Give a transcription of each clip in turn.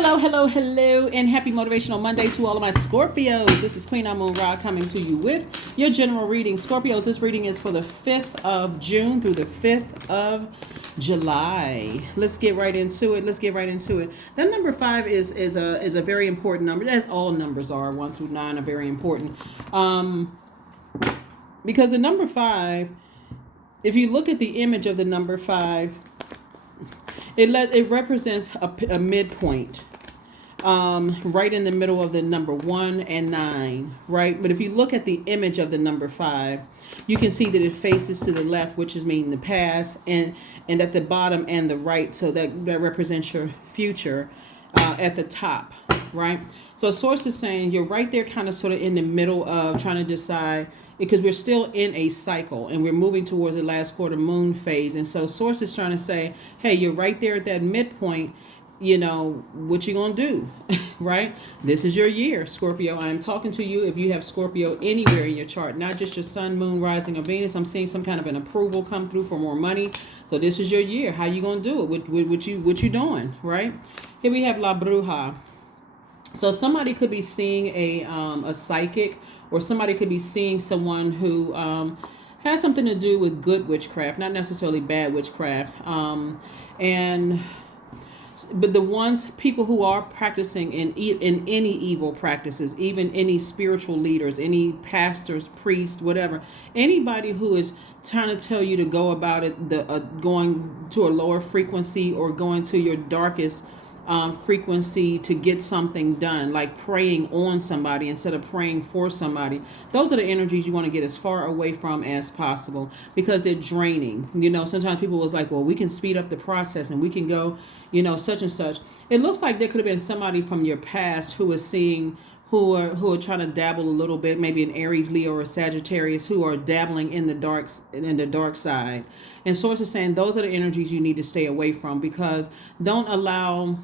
Hello, and happy Motivational Monday to all of my Scorpios. This is Queen Amun Ra coming to you with your general reading. Scorpios, this reading is for the 5th of June through the 5th of July. Let's get right into it. That number 5 is a very important number, as all numbers are. 1 through 9 are very important. Because the number 5, if you look at the image of the number 5, it represents a midpoint, right in the middle of the number 1 and 9, right? But if you look at the image of the number 5, you can see that it faces to the left, which is meaning the past, and at the bottom and the right, so that represents your future at the top, right? So Source is saying you're right there, kind of sort of in the middle of trying to decide, because we're still in a cycle and we're moving towards the last quarter moon phase. And so Source is trying to say, hey, you're right there at that midpoint. You know, what you gonna do, right? This is your year, Scorpio. I'm talking to you if you have Scorpio anywhere in your chart, not just your sun, moon, rising, or Venus. I'm seeing some kind of an approval come through for more money. So this is your year. How you gonna do it? What you doing, right? Here we have La Bruja. So somebody could be seeing a psychic, or somebody could be seeing someone who has something to do with good witchcraft, not necessarily bad witchcraft. But the people who are practicing in any evil practices, even any spiritual leaders, any pastors, priests, whatever, anybody who is trying to tell you to go about it, going to a lower frequency or going to your darkest frequency to get something done, like praying on somebody instead of praying for somebody. Those are the energies you want to get as far away from as possible, because they're draining. You know, sometimes people was like, well, we can speed up the process and we can go, you know, such and such. It looks like there could have been somebody from your past who is seeing, who are trying to dabble a little bit, maybe an Aries, Leo, or Sagittarius, who are dabbling in the dark side. And Source is saying those are the energies you need to stay away from, because don't allow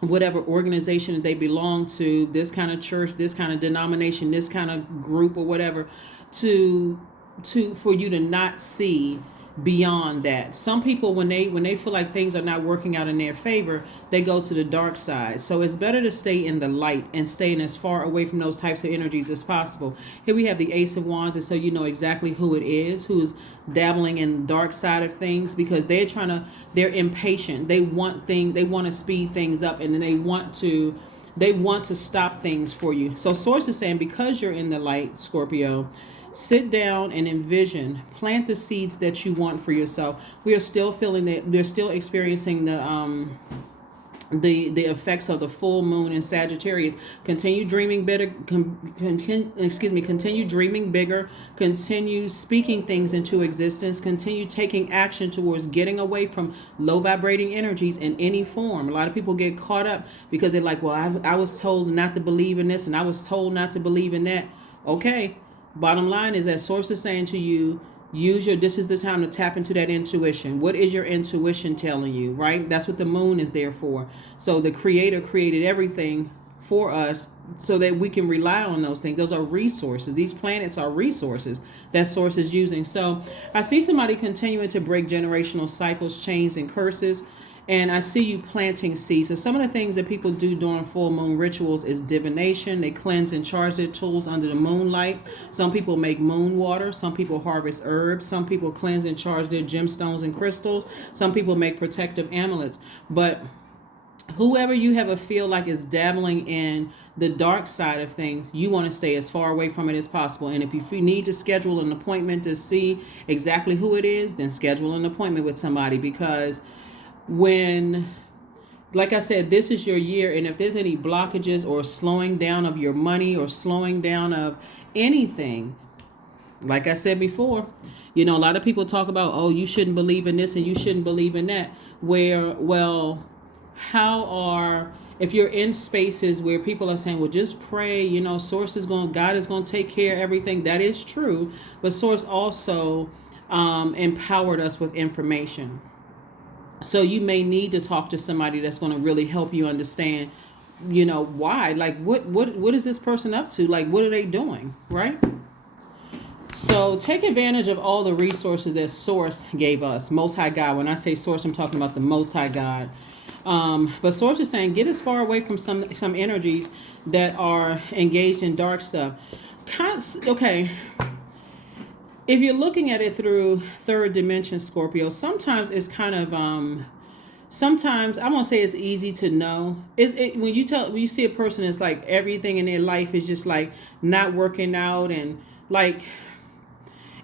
whatever organization they belong to, this kind of church, this kind of denomination, this kind of group or whatever, for you to not see beyond that. Some people, when they feel like things are not working out in their favor, they go to the dark side. So it's better to stay in the light and staying as far away from those types of energies as possible. Here we have the Ace of Wands, and so you know exactly who it is who's dabbling in the dark side of things, because they're impatient. They want to speed things up, and then they want to stop things for you. So Source is saying, because you're in the light, Scorpio, sit down and envision, plant the seeds that you want for yourself. We are still feeling that we're still experiencing the effects of the full moon in Sagittarius. Continue dreaming better. Continue dreaming bigger. Continue speaking things into existence. Continue taking action towards getting away from low vibrating energies in any form. A lot of people get caught up because they're like, well, I was told not to believe in this, and I was told not to believe in that. Okay. Bottom line is that Source is saying to you, this is the time to tap into that intuition. What is your intuition telling you, right? That's what the moon is there for. So the Creator created everything for us so that we can rely on those things. Those are resources. These planets are resources that Source is using. So I see somebody continuing to break generational cycles, chains, and curses. And I see you planting seeds. So some of the things that people do during full moon rituals is divination. They cleanse and charge their tools under the moonlight. Some people make moon water. Some people harvest herbs. Some people cleanse and charge their gemstones and crystals. Some people make protective amulets. But whoever you have a feel like is dabbling in the dark side of things, you want to stay as far away from it as possible. And if you need to schedule an appointment to see exactly who it is, then schedule an appointment with somebody, because like I said, this is your year, and if there's any blockages or slowing down of your money or slowing down of anything, like I said before, you know, a lot of people talk about, oh, you shouldn't believe in this and you shouldn't believe in that. If you're in spaces where people are saying, well, just pray, you know, God is going to take care of everything. That is true. But Source also empowered us with information. So you may need to talk to somebody that's going to really help you understand, you know, why, like, what is this person up to? Like, what are they doing? Right. So take advantage of all the resources that Source gave us. Most High God. When I say Source, I'm talking about the Most High God. But Source is saying get as far away from some energies that are engaged in dark stuff. Okay, if you're looking at it through third dimension, Scorpio, sometimes it's kind of sometimes I won't say it's easy to know. When you see a person, it's like everything in their life is just like not working out, and like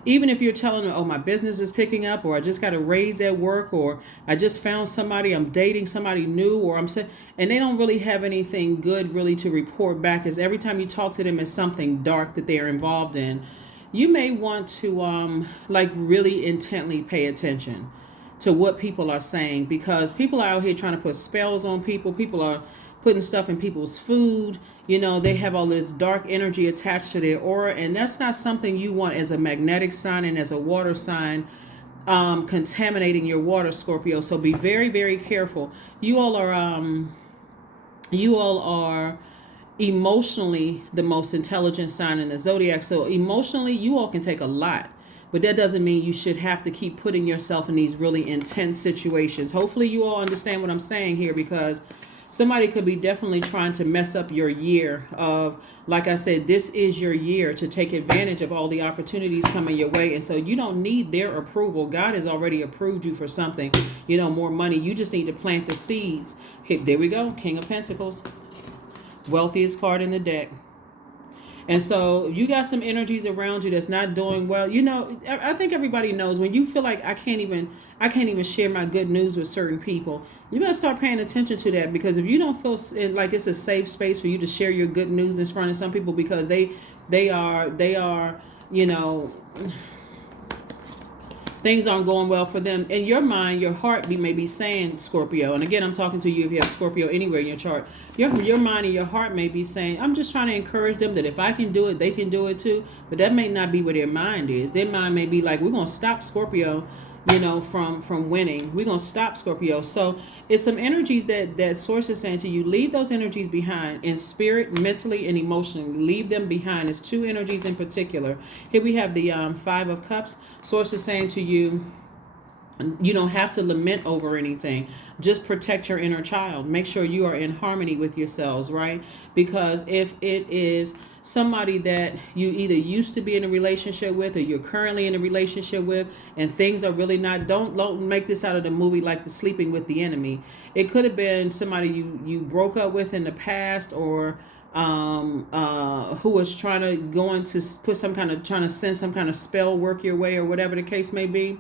even if you're telling them, oh, my business is picking up, or I just got a raise at work, or I just found somebody, I'm dating somebody new, or I'm saying, and they don't really have anything good really to report back, because every time you talk to them, it's something dark that they are involved in. You may want to like really intently pay attention to what people are saying, because people are out here trying to put spells on people. People are putting stuff in people's food. They have all this dark energy attached to their aura, and that's not something you want as a magnetic sign and as a water sign, contaminating your water, Scorpio. So be very, very careful. You all are emotionally the most intelligent sign in the zodiac. So emotionally, you all can take a lot. But that doesn't mean you should have to keep putting yourself in these really intense situations. Hopefully you all understand what I'm saying here, because somebody could be definitely trying to mess up your year of, like I said, this is your year to take advantage of all the opportunities coming your way. And so you don't need their approval. God has already approved you for something, more money. You just need to plant the seeds. There we go. King of Pentacles. Wealthiest card in the deck. And so you got some energies around you that's not doing well. I think everybody knows when you feel like I can't even share my good news with certain people. You better start paying attention to that, because if you don't feel like it's a safe space for you to share your good news in front of some people, because they are things aren't going well for them. In your mind, your heart may be saying, Scorpio, and again, I'm talking to you if you have Scorpio anywhere in your chart. Your mind and your heart may be saying, I'm just trying to encourage them that if I can do it, they can do it too. But that may not be where their mind is. Their mind may be like, we're going to stop Scorpio, from winning. We're going to stop Scorpio. So it's some energies that Source is saying to you, leave those energies behind in spirit, mentally, and emotionally. Leave them behind. There's two energies in particular. Here we have the 5 of Cups. Source is saying to you, you don't have to lament over anything. Just protect your inner child. Make sure you are in harmony with yourselves, right? Because if it is somebody that you either used to be in a relationship with, or you're currently in a relationship with, and things are really not, don't make this out of the movie like the sleeping with the enemy. It could have been somebody you broke up with in the past, or who was trying to send some kind of spell work your way, or whatever the case may be.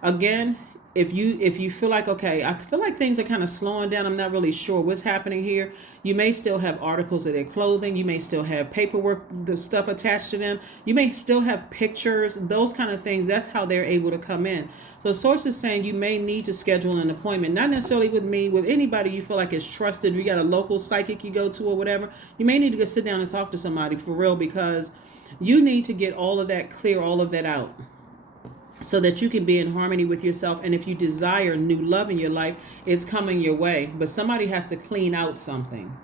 Again, if you feel like, okay, I feel like things are kind of slowing down, I'm not really sure what's happening here, you may still have articles of their clothing, you may still have paperwork, the stuff attached to them, you may still have pictures, those kind of things. That's how they're able to come in. So Source is saying you may need to schedule an appointment, not necessarily with me, with anybody you feel like is trusted. You got a local psychic you go to or whatever, you may need to go sit down and talk to somebody for real, because you need to get all of that clear, all of that out, so that you can be in harmony with yourself. And if you desire new love in your life, it's coming your way. But somebody has to clean out something.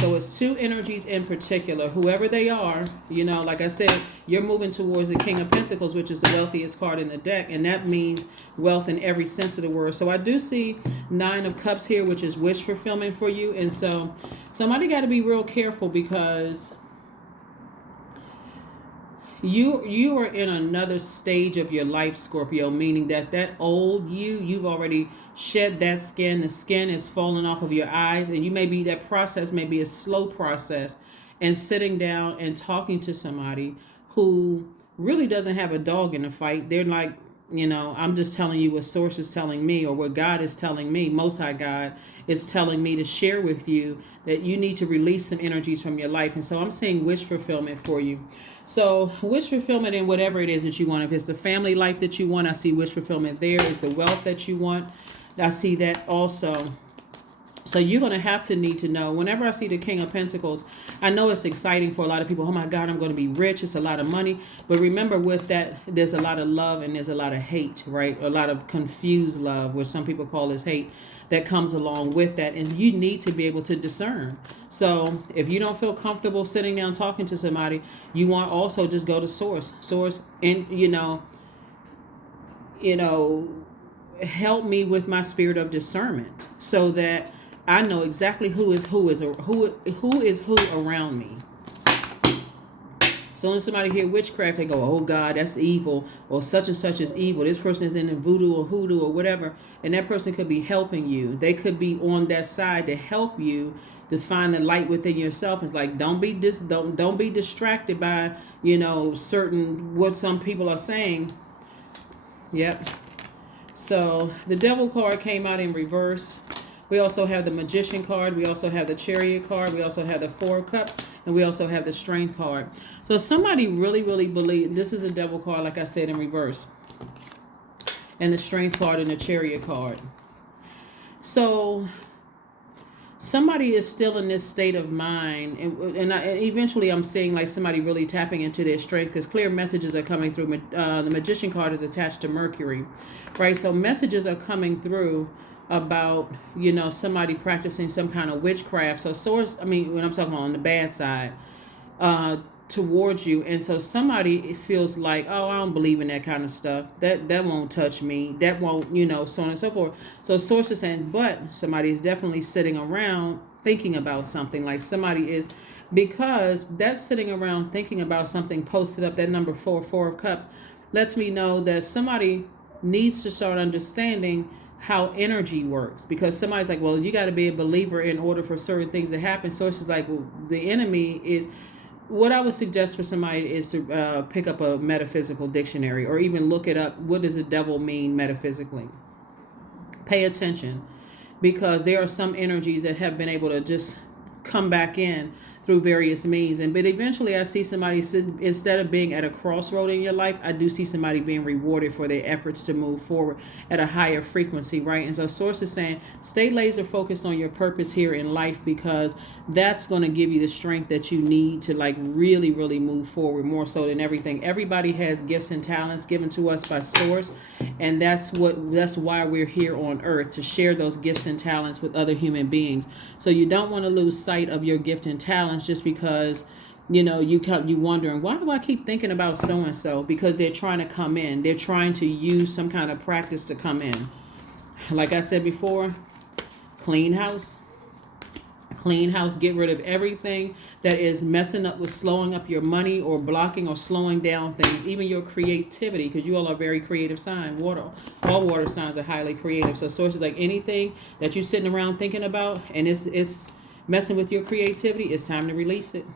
So it's two energies in particular. Whoever they are, like I said, you're moving towards the King of Pentacles, which is the wealthiest card in the deck. And that means wealth in every sense of the word. So I do see 9 of Cups here, which is wish fulfillment for you. And so somebody got to be real careful, because you are in another stage of your life, Scorpio, meaning that old you've already shed that skin. The skin is falling off of your eyes, and that process may be a slow process. And sitting down and talking to somebody who really doesn't have a dog in the fight. They're like, I'm just telling you what Source is telling me, or what God is telling me. Most High God is telling me to share with you that you need to release some energies from your life. And so I'm saying wish fulfillment for you. So wish fulfillment in whatever it is that you want. If it's the family life that you want, I see wish fulfillment there. Is the wealth that you want, I see that also. So you're going to need to know, whenever I see the King of Pentacles, I know it's exciting for a lot of people. Oh my God, I'm going to be rich. It's a lot of money. But remember, with that, there's a lot of love and there's a lot of hate, right? A lot of confused love, which some people call as hate, that comes along with that. And you need to be able to discern. So if you don't feel comfortable sitting down talking to somebody, you want also just go to Source. And, help me with my spirit of discernment so that I know exactly who is who around me. So when somebody hear witchcraft, they go, oh God, that's evil, or such and such is evil. This person is in the voodoo or hoodoo or whatever. And that person could be helping you. They could be on that side to help you to find the light within yourself. It's like, don't be distracted by, certain what some people are saying. Yep. So the devil card came out in reverse. We also have the magician card. We also have the chariot card. We also have the four of cups. And we also have the strength card. So somebody really, really believe this is a devil card, like I said, in reverse. And the strength card and the chariot card. So somebody is still in this state of mind. And eventually I'm seeing like somebody really tapping into their strength because clear messages are coming through. The magician card is attached to Mercury, right? So messages are coming through about, somebody practicing some kind of witchcraft. So when I'm talking on the bad side, towards you. And so somebody feels like, oh, I don't believe in that kind of stuff. That won't touch me. That won't, so on and so forth. So source is saying, but somebody is definitely sitting around thinking about something, like somebody is, because that's sitting around thinking about something posted up, that number 4 of cups, lets me know that somebody needs to start understanding how energy works, because somebody's like, well, you got to be a believer in order for certain things to happen. So it's just like, well, the enemy is, what I would suggest for somebody is to pick up a metaphysical dictionary or even look it up. What does the devil mean metaphysically? Pay attention, because there are some energies that have been able to just come back in through various means. But eventually I see somebody, instead of being at a crossroad in your life, I do see somebody being rewarded for their efforts to move forward at a higher frequency, right? And so source is saying, stay laser focused on your purpose here in life, because that's going to give you the strength that you need to like really, really move forward more so than everything. Everybody has gifts and talents given to us by source. And that's why we're here on earth, to share those gifts and talents with other human beings. So you don't want to lose sight of your gift and talents just because, you wondering, why do I keep thinking about so-and-so? Because they're trying to come in. They're trying to use some kind of practice to come in. Like I said before, clean house. Clean house, get rid of everything that is messing up with slowing up your money or blocking or slowing down things, even your creativity, because you all are very creative sign. All water signs are highly creative. So sources like anything that you're sitting around thinking about and it's messing with your creativity, it's time to release it.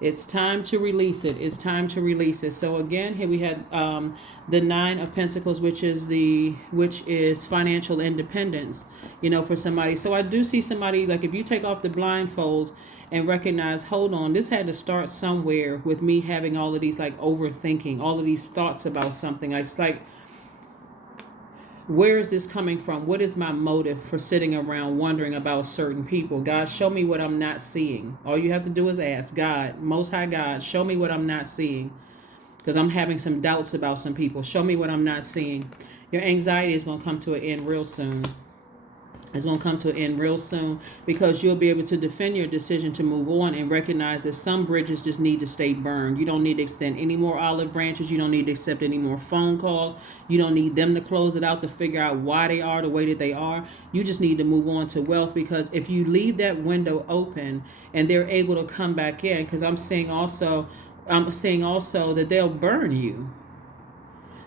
It's time to release it. It's time to release it. So again, here we had the 9 of Pentacles, which is financial independence, for somebody. So I do see somebody, like if you take off the blindfolds and recognize, hold on, this had to start somewhere with me having all of these like overthinking, all of these thoughts about something. It's like, where is this coming from? What is my motive for sitting around wondering about certain people? God, show me what I'm not seeing. All you have to do is ask God, Most High God, show me what I'm not seeing, because I'm having some doubts about some people. Show me what I'm not seeing. Your anxiety is going to come to an end real soon. It's going to come to an end real soon, because you'll be able to defend your decision to move on and recognize that some bridges just need to stay burned. You don't need to extend any more olive branches. You don't need to accept any more phone calls. You don't need them to close it out to figure out why they are the way that they are. You just need to move on to wealth, because if you leave that window open and they're able to come back in, because I'm seeing also that they'll burn you.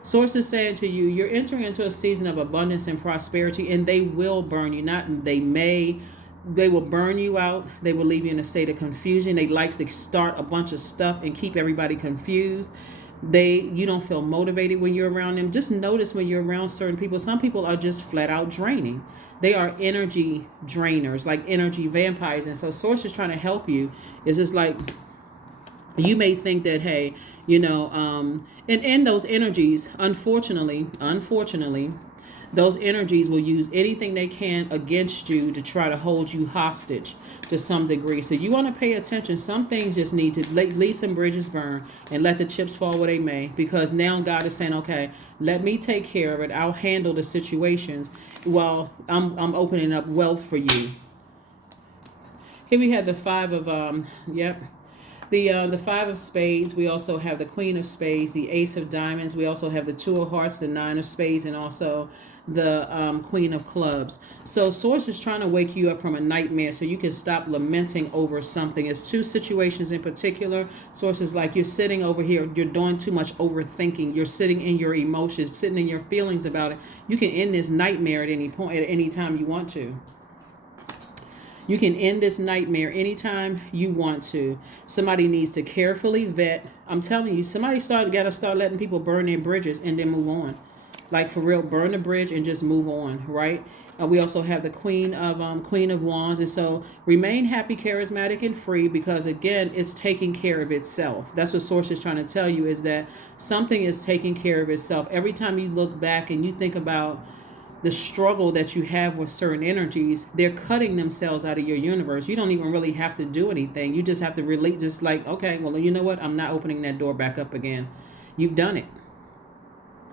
Source is saying to you, you're entering into a season of abundance and prosperity, and they will burn you. They will burn you out. They will leave you in a state of confusion. They like to start a bunch of stuff and keep everybody confused. You don't feel motivated when you're around them. Just notice when you're around certain people, some people are just flat out draining. They are energy drainers, like energy vampires. And so source is trying to help you. It's just like, you may think that, hey, and in those energies, unfortunately, those energies will use anything they can against you to try to hold you hostage to some degree. So you want to pay attention. Some things just need to leave some bridges burn and let the chips fall where they may, because now God is saying, okay, let me take care of it. I'll handle the situations while I'm opening up wealth for you. Here we have the 5 of, The five of spades. We also have the queen of spades, the ace of diamonds. We also have the two of hearts, the nine of spades, and also the queen of clubs. So source is trying to wake you up from a nightmare so you can stop lamenting over something. It's two situations in particular. Source is like, you're sitting over here, you're doing too much overthinking, you're sitting in your emotions, sitting in your feelings about it. You can end this nightmare at any point, at any time you want to. You can end this nightmare anytime you want to. Somebody needs to carefully vet. I'm telling you, somebody got to start letting people burn their bridges and then move on. Like, for real, burn the bridge and just move on, right? We also have the Queen of Wands. And so remain happy, charismatic, and free, because, again, it's taking care of itself. That's what Source is trying to tell you, is that something is taking care of itself. Every time you look back and you think about the struggle that you have with certain energies, they're cutting themselves out of your universe. You don't even really have to do anything. You just have to release, just like, okay, well, you know what? I'm not opening that door back up again. You've done it.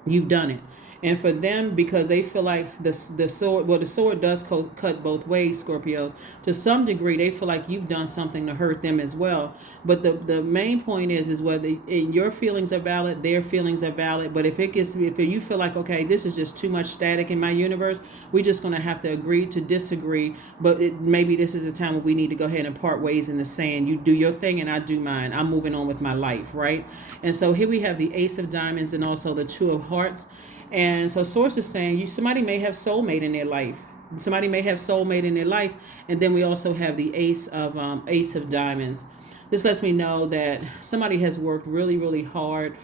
You've done it. And for them, because they feel like the sword, well, the sword does cut both ways, Scorpios. To some degree, they feel like you've done something to hurt them as well. But the main point is whether your feelings are valid, their feelings are valid. But if you feel like, okay, this is just too much static in my universe, we're just going to have to agree to disagree. But maybe this is a time where we need to go ahead and part ways in the sand. You do your thing and I do mine. I'm moving on with my life, right? And so here we have the Ace of Diamonds and also the Two of Hearts. And so Source is saying somebody may have soulmate in their life. Somebody may have soulmate in their life. And then we also have the Ace of Diamonds. This lets me know that somebody has worked really, really hard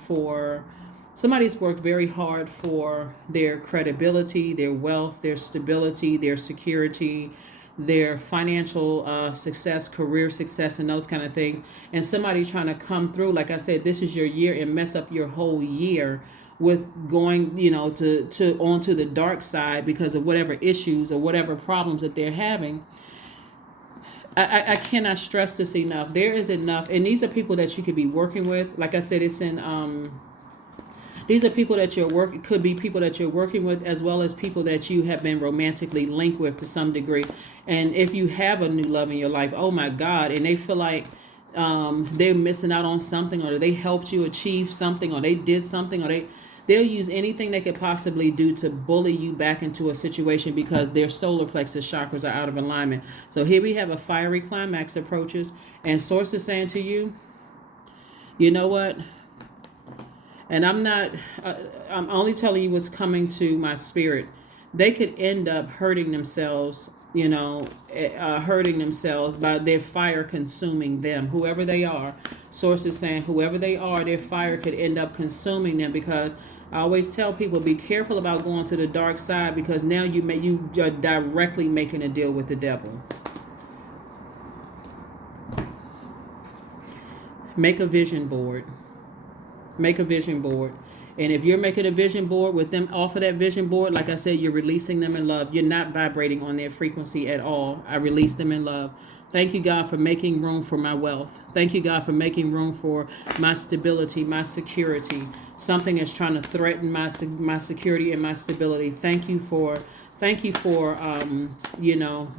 somebody's worked very hard for their credibility, their wealth, their stability, their security, their financial success, career success, and those kind of things. And somebody's trying to come through. Like I said, this is your year, and mess up your whole year with going, to onto the dark side because of whatever issues or whatever problems that they're having. I cannot stress this enough. There is enough, and these are people that you could be working with. Like I said, it's in these are people that could be people that you're working with, as well as people that you have been romantically linked with to some degree. And if you have a new love in your life, oh my God, and they feel like they're missing out on something, or they helped you achieve something, or they did something, or they'll use anything they could possibly do to bully you back into a situation because their solar plexus chakras are out of alignment. So here we have a fiery climax approaches, and Source is saying to you, you know what? And I'm only telling you what's coming to my spirit. They could end up hurting themselves, hurting themselves by their fire consuming them, whoever they are. Source is saying whoever they are, their fire could end up consuming them, because I always tell people, be careful about going to the dark side, because now you are directly making a deal with the devil. Make a vision board. Make a vision board. And if you're making a vision board with them off of that vision board, like I said, you're releasing them in love. You're not vibrating on their frequency at all. I release them in love. Thank you, God, for making room for my wealth. Thank you, God, for making room for my stability, my security. Something is trying to threaten my security and my stability. Thank you for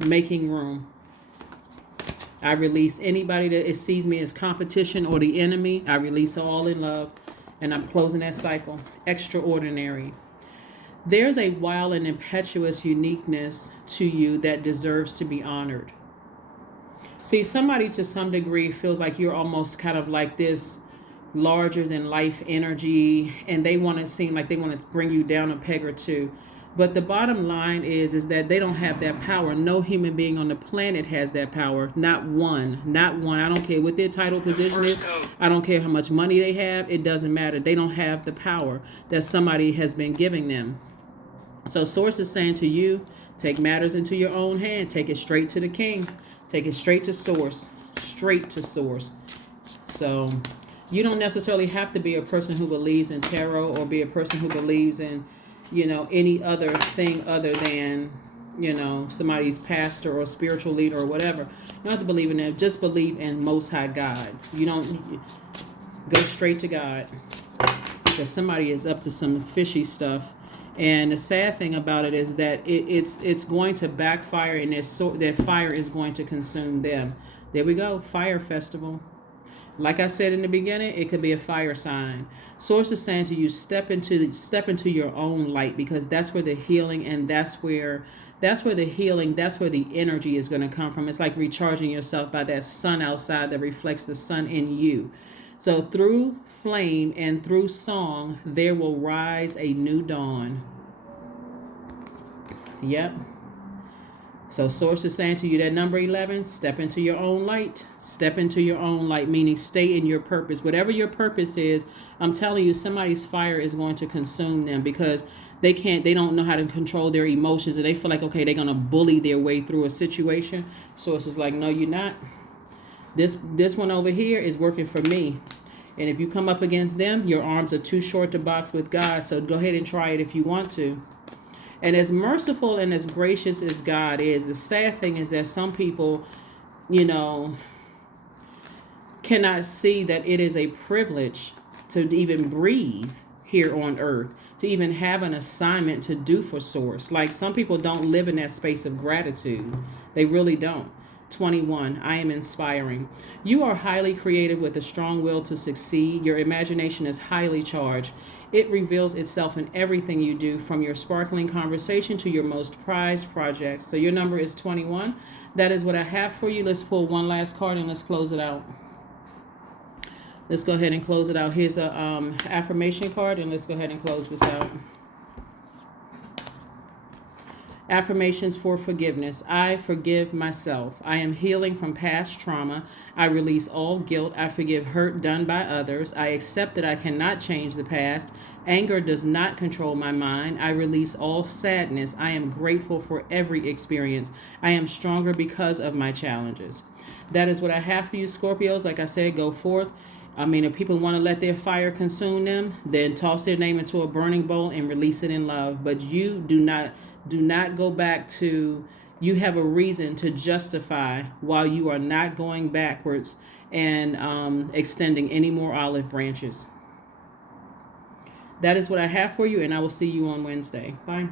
making room. I release anybody that sees me as competition or the enemy. I release all in love. And I'm closing that cycle. Extraordinary. There's a wild and impetuous uniqueness to you that deserves to be honored. See, somebody to some degree feels like you're almost kind of like this larger than life energy, and they want to seem like they want to bring you down a peg or two. But the bottom line is that they don't have that power. No human being on the planet has that power. Not one. Not one. I don't care what their title position is. I don't care how much money they have. It doesn't matter. They don't have the power that somebody has been giving them. So Source is saying to you, take matters into your own hand. Take it straight to the king. Take it straight to Source. Straight to Source. So you don't necessarily have to be a person who believes in tarot or be a person who believes in any other thing other than, somebody's pastor or spiritual leader or whatever. You don't have to believe in them. Just believe in Most High God. You don't go straight to God, because somebody is up to some fishy stuff. And the sad thing about it is that it's going to backfire, and their fire is going to consume them. There we go. Fire festival. Like I said in the beginning, it could be a fire sign. Source is saying to you, step into your own light, because that's where the healing, and that's where the healing, that's where the energy is going to come from. It's like recharging yourself by that sun outside that reflects the sun in you. So through flame and through song, there will rise a new dawn. Yep. So source is saying to you that number 11, step into your own light. Step into your own light, meaning stay in your purpose. Whatever your purpose is, I'm telling you, somebody's fire is going to consume them, because they don't know how to control their emotions, and they feel like, okay, they're going to bully their way through a situation. Source is like, no, you're not. This one over here is working for me. And if you come up against them, your arms are too short to box with God. So go ahead and try it if you want to. And as merciful and as gracious as God is, the sad thing is that some people, cannot see that it is a privilege to even breathe here on earth, to even have an assignment to do for Source. Like, some people don't live in that space of gratitude. They really don't. 21, I am inspiring. You are highly creative with a strong will to succeed. Your imagination is highly charged. It reveals itself in everything you do, from your sparkling conversation to your most prized projects. So your number is 21. That is what I have for you. Let's pull one last card and let's close it out. Let's go ahead and close it out. Here's a affirmation card, and let's go ahead and close this out. Affirmations for forgiveness. I forgive myself. I am healing from past trauma. I release all guilt. I forgive hurt done by others. I accept that I cannot change the past. Anger does not control my mind. I release all sadness. I am grateful for every experience. I am stronger because of my challenges. That is what I have for you, Scorpios. Like I said, go forth. I mean, if people want to let their fire consume them, then toss their name into a burning bowl and release it in love. But you do not go back to, you have a reason to justify while you are not going backwards and extending any more olive branches. That is what I have for you, and I will see you on Wednesday. Bye.